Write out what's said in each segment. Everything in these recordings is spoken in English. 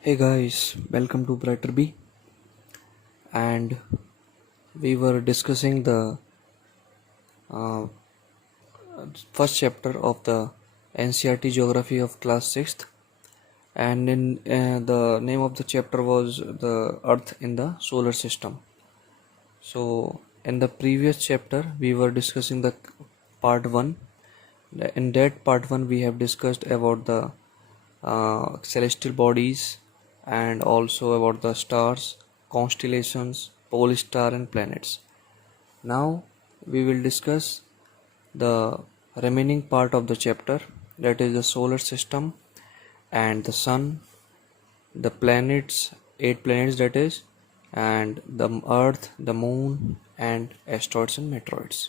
Hey guys, welcome to Brighter B. And we were discussing the uh, first chapter of the NCRT Geography of class 6th, and in the name of the chapter was the Earth in the Solar System. So, in the previous chapter, we were discussing the part 1. In that part 1, we have discussed about the celestial bodies and also about the stars, constellations, pole star, and planets. Now we will discuss the remaining part of the chapter, that is the solar system and the sun, the planets, 8 planets that is, and the earth, the moon, and asteroids and meteoroids.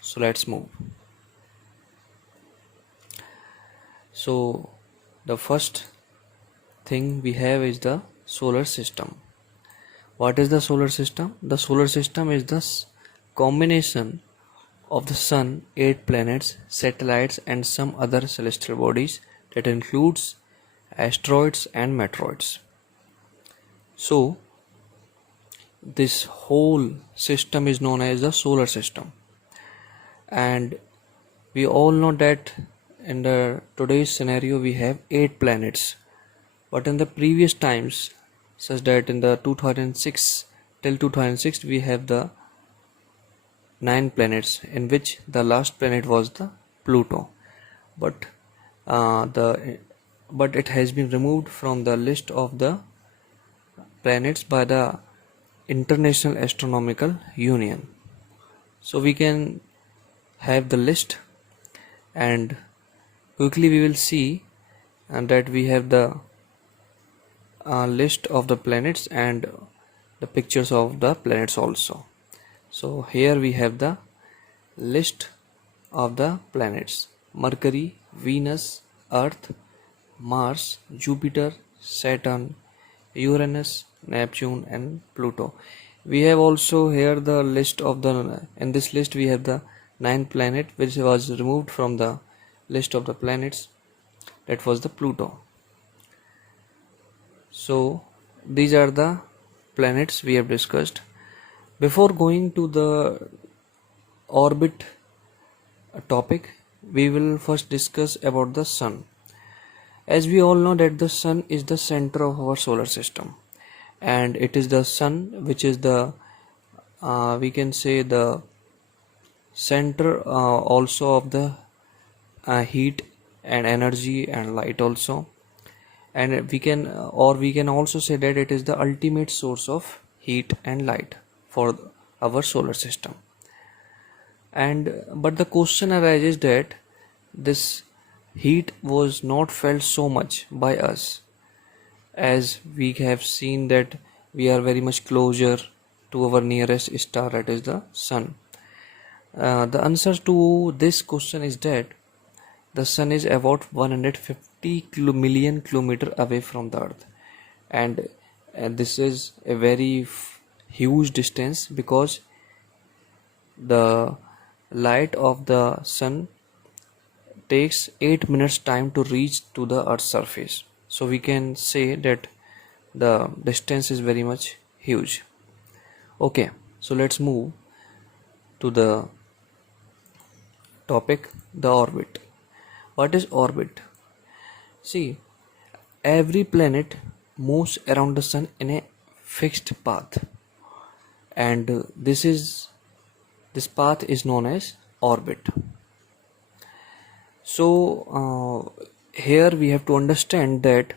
So let's move. So the first thing we have is the solar system. What is the solar system? The solar system is the combination of the sun, 8 planets, satellites, and some other celestial bodies that includes asteroids and meteoroids. So this whole system is known as the solar system, and we all know that in the today's scenario we have 8 planets, but in the previous times, such that in the 2006 till 2006 we have the 9 planets, in which the last planet was the Pluto, but the but it has been removed from the list of the planets by the International Astronomical Union. So we can have the list, and quickly we will see that we have the list of the planets and the pictures of the planets also. So here we have the list of the planets: Mercury, Venus, Earth, Mars, Jupiter, Saturn, Uranus, Neptune, and Pluto. We have also here the list of the, in this list we have the 9 planet which was removed from the list of the planets, that was the Pluto. So these are the planets we have discussed. Before going to the orbit topic, we will first discuss about the sun. As we all know that the sun is the center of our solar system, and it is the sun which is the we can say the center also of the heat and energy and light also, and we can also say that it is the ultimate source of heat and light for our solar system. And but the question arises that this heat was not felt so much by us, as we have seen that we are very much closer to our nearest star, that is the sun. The answer to this question is that the sun is about 150 million kilometers away from the earth, and this is a very huge distance, because the light of the sun takes 8 minutes time to reach to the earth's surface. So we can say that the distance is very much huge. Okay, so let's move to the topic, the orbit. What is orbit? See, every planet moves around the sun in a fixed path, and this path is known as orbit. So here we have to understand that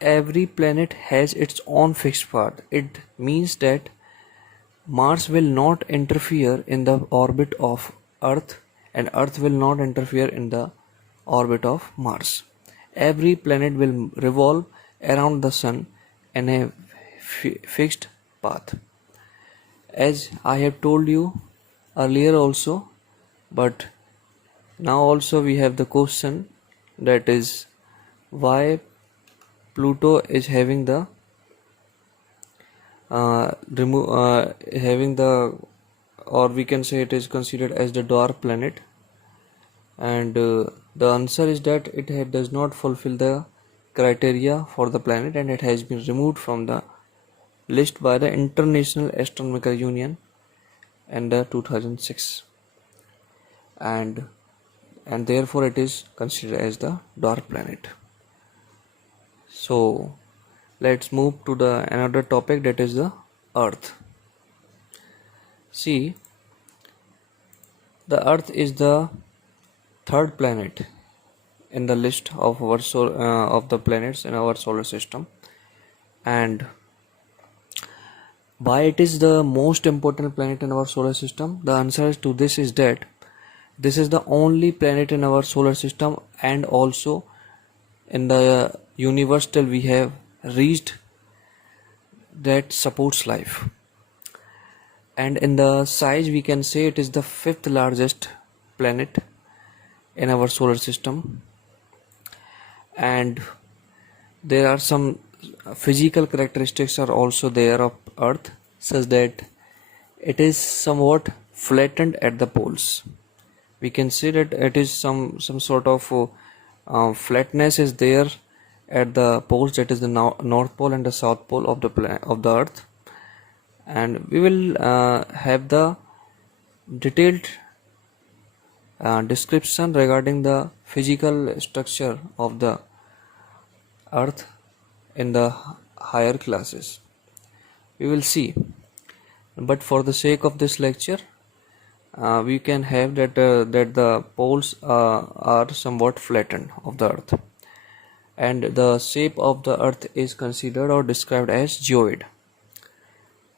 every planet has its own fixed path. It means that Mars will not interfere in the orbit of Earth, and Earth will not interfere in the orbit of Mars. Every planet will revolve around the sun in a fixed path. As I have told you earlier also, but now also we have the question, that is why Pluto is having the having the, or we can say it is considered as the dwarf planet, and the answer is that it does not fulfill the criteria for the planet, and it has been removed from the list by the International Astronomical Union in the 2006, and therefore it is considered as the dwarf planet. So let's move to the another topic, that is the Earth. See, the Earth is the third planet in the list of our of the planets in our solar system. And why it is the most important planet in our solar system? The answer to this is that this is the only planet in our solar system, and also in the universe till we have reached, that supports life. And in the size, we can say it is the fifth largest planet in our solar system. And there are some physical characteristics are also there of Earth, such that it is somewhat flattened at the poles. We can say that it is some sort of flatness is there at the poles, that is the North Pole and the South Pole of the Earth. And we will have the detailed description regarding the physical structure of the Earth in the higher classes. We will see, but for the sake of this lecture, we can have that the poles are somewhat flattened of the Earth, and the shape of the Earth is considered or described as geoid.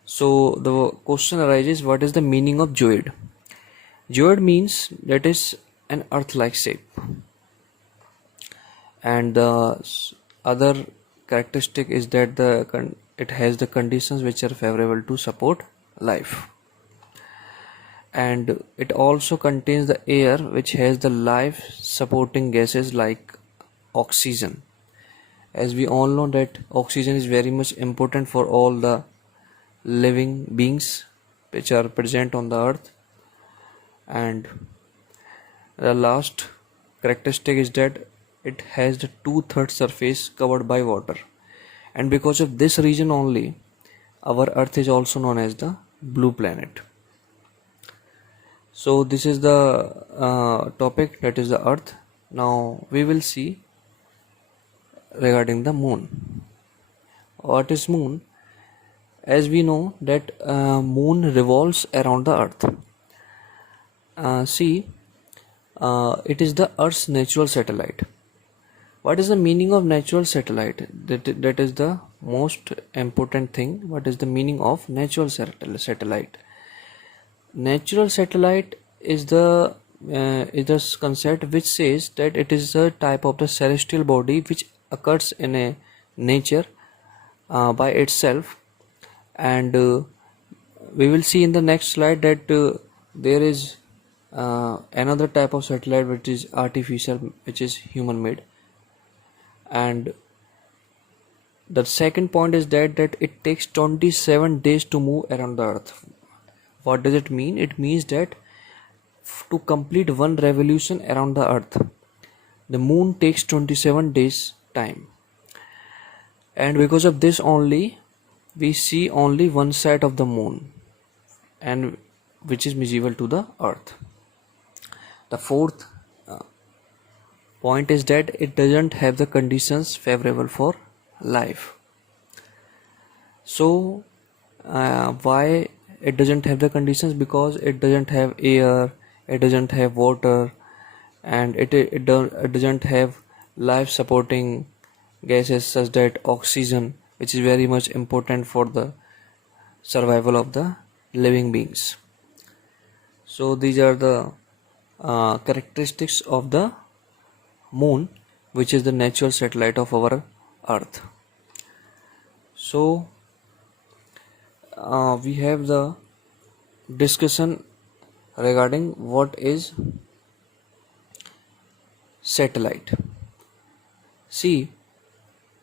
So the question arises, what is the meaning of geoid? Geoid means that is an Earth-like shape, and the other characteristic is that it has the conditions which are favorable to support life, and it also contains the air which has the life supporting gases like oxygen. As we all know that oxygen is very much important for all the living beings which are present on the Earth. And the last characteristic is that it has the 2/3 surface covered by water, and because of this reason only, our Earth is also known as the blue planet. So this is the topic, that is the Earth. Now we will see regarding the moon. What is moon? As we know that moon revolves around the Earth. It is the Earth's natural satellite. What is the meaning of natural satellite? That is the most important thing. What is the meaning of natural satellite? Natural satellite is the concept which says that it is a type of the celestial body which occurs in a nature by itself. And we will see in the next slide that there is another type of satellite which is artificial, which is human made. And the second point is that it takes 27 days to move around the Earth. What does it mean? It means that to complete one revolution around the Earth, the moon takes 27 days time, and because of this only we see only one side of the moon, and which is visible to the Earth. The fourth point is that it doesn't have the conditions favorable for life. So why it doesn't have the conditions? Because it doesn't have air, it doesn't have water, and it doesn't have life supporting gases such that oxygen, which is very much important for the survival of the living beings. So these are the characteristics of the moon, which is the natural satellite of our Earth. So we have the discussion regarding what is satellite. See,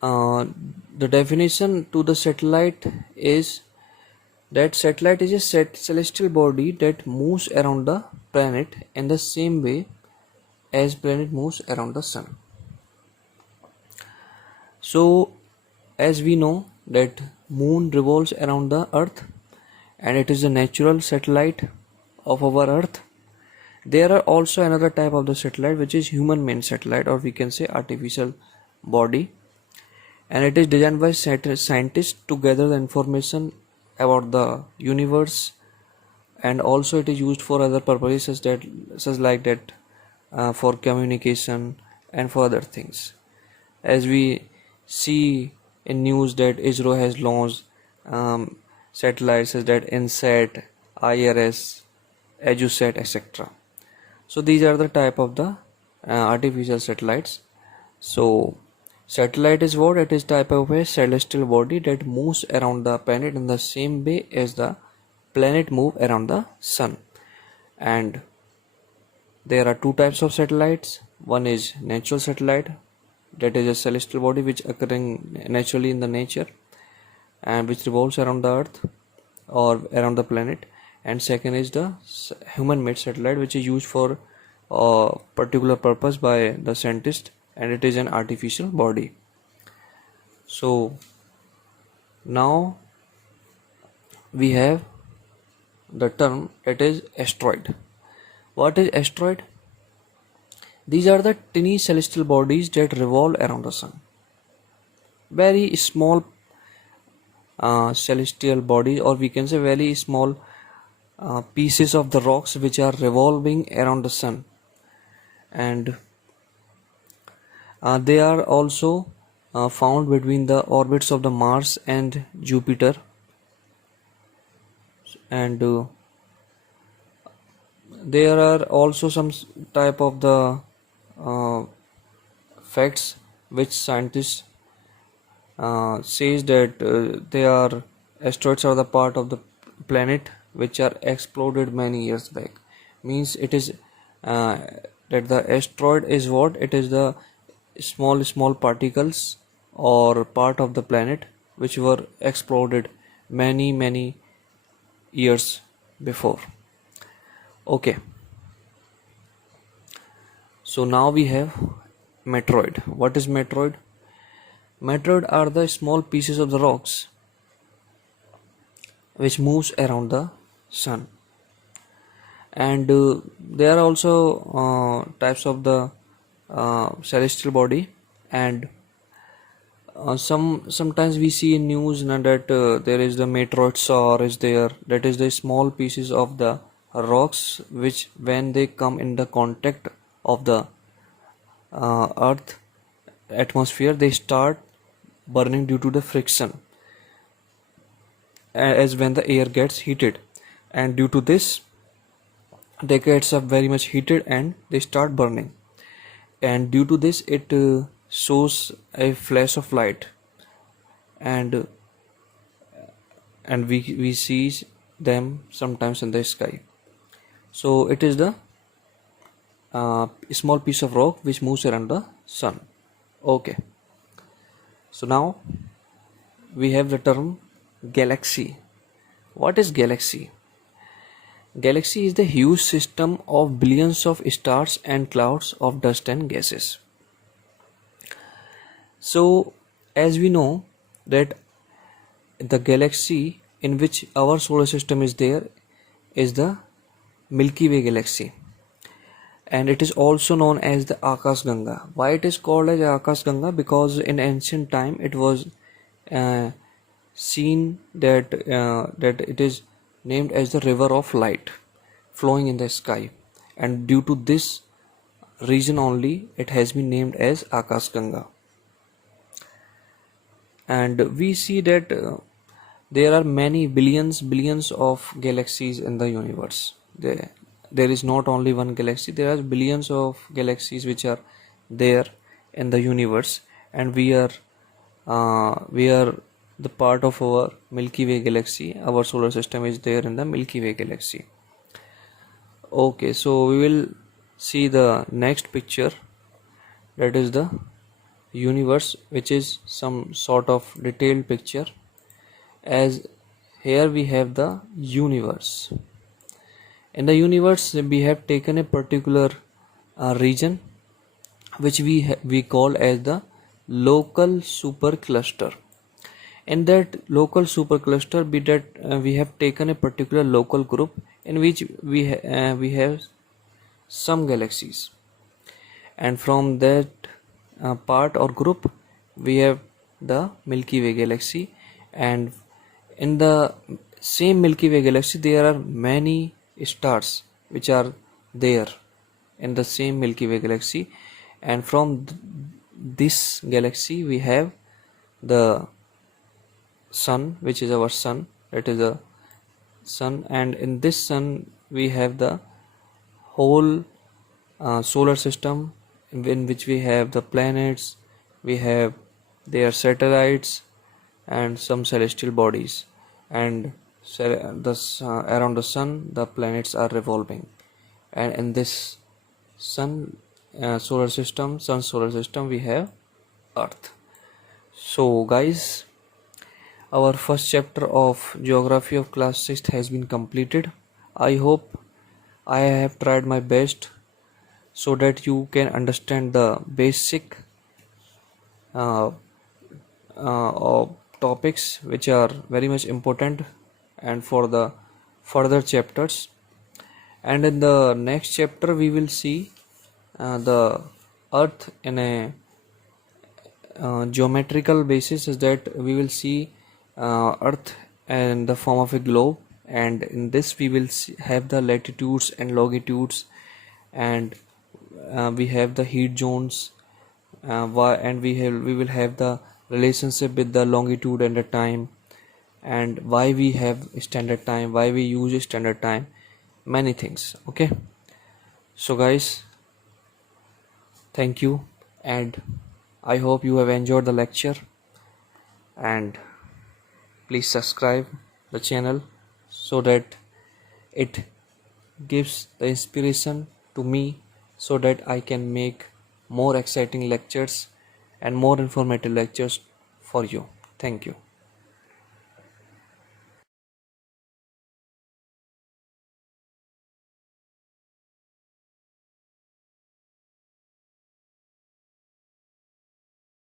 the definition to the satellite is that satellite is a celestial body that moves around the planet in the same way as planet moves around the sun. So as we know that moon revolves around the earth and it is a natural satellite of our earth. There are also another type of the satellite which is human made satellite, or we can say artificial body, and it is designed by scientists to gather the information about the universe, and also it is used for other purposes such like that for communication and for other things. As we see in news that ISRO has launched satellites such that INSAT, IRS, EduSat, etc. So these are the type of the artificial satellites. So satellite is what? It is type of a celestial body that moves around the planet in the same way as the planet move around the sun. And there are two types of satellites. One is natural satellite, that is a celestial body which occurring naturally in the nature and which revolves around the earth or around the planet. And second is the human made satellite which is used for a particular purpose by the scientist, and it is an artificial body. So now we have the term that is asteroid. What is asteroid? These are the tiny celestial bodies that revolve around the sun. Very small celestial bodies, or we can say very small pieces of the rocks which are revolving around the sun, and they are also found between the orbits of the Mars and Jupiter. And there are also some type of the facts which scientists says that they are asteroids are the part of the planet which are exploded many years back. Means it is that the asteroid is what? It is the small particles or part of the planet which were exploded many years before. Okay, so now we have meteoroid. What is meteoroid? Meteoroid are the small pieces of the rocks which moves around the sun, and there are also types of the celestial body. And sometimes we see in news that there is the meteoroid shower is there, that is the small pieces of the rocks which when they come in the contact of the earth atmosphere they start burning due to the friction as when the air gets heated, and due to this they gets up very much heated and they start burning, and due to this it shows a flash of light, and we see them sometimes in the sky. So it is the small piece of rock which moves around the sun. Okay, so now we have the term galaxy. What is galaxy? Galaxy is the huge system of billions of stars and clouds of dust and gases. So as we know that the galaxy in which our solar system is there is the Milky Way galaxy, and it is also known as the Akash Ganga. Why it is called as Akash Ganga? Because in ancient time it was seen that it is named as the river of light flowing in the sky, and due to this reason only it has been named as Akash Ganga. And we see that there are many billions of galaxies in the universe. There is not only one galaxy, there are billions of galaxies which are there in the universe, and we are the part of our Milky Way galaxy. Our solar system is there in the Milky Way galaxy. Okay, so we will see the next picture, that is the universe, which is some sort of detailed picture. As here we have the universe. In the universe we have taken a particular region which we call as the local supercluster. In that local supercluster, be that we have taken a particular local group in which we have some galaxies, and from that part or group we have the Milky Way galaxy, and in the same Milky Way galaxy there are many stars which are there in the same Milky Way galaxy, and from this galaxy we have the sun, which is our sun, that is a sun, and in this sun we have the whole solar system in which we have the planets, we have their satellites and some celestial bodies, and around the sun the planets are revolving, and in this sun solar system we have Earth. So guys, our first chapter of geography of class 6th has been completed. I hope I have tried my best so that you can understand the basic uh, of topics which are very much important and for the further chapters. And in the next chapter we will see the earth in a geometrical basis, is that we will see earth in the form of a globe, and in this we will have the latitudes and longitudes, and we have the heat zones, and we will have the relationship with the longitude and the time, and why we have standard time, why we use standard time, many things. Okay, so guys, thank you, and I hope you have enjoyed the lecture, and please subscribe the channel so that it gives the inspiration to me so that I can make more exciting lectures and more informative lectures for you. Thank you.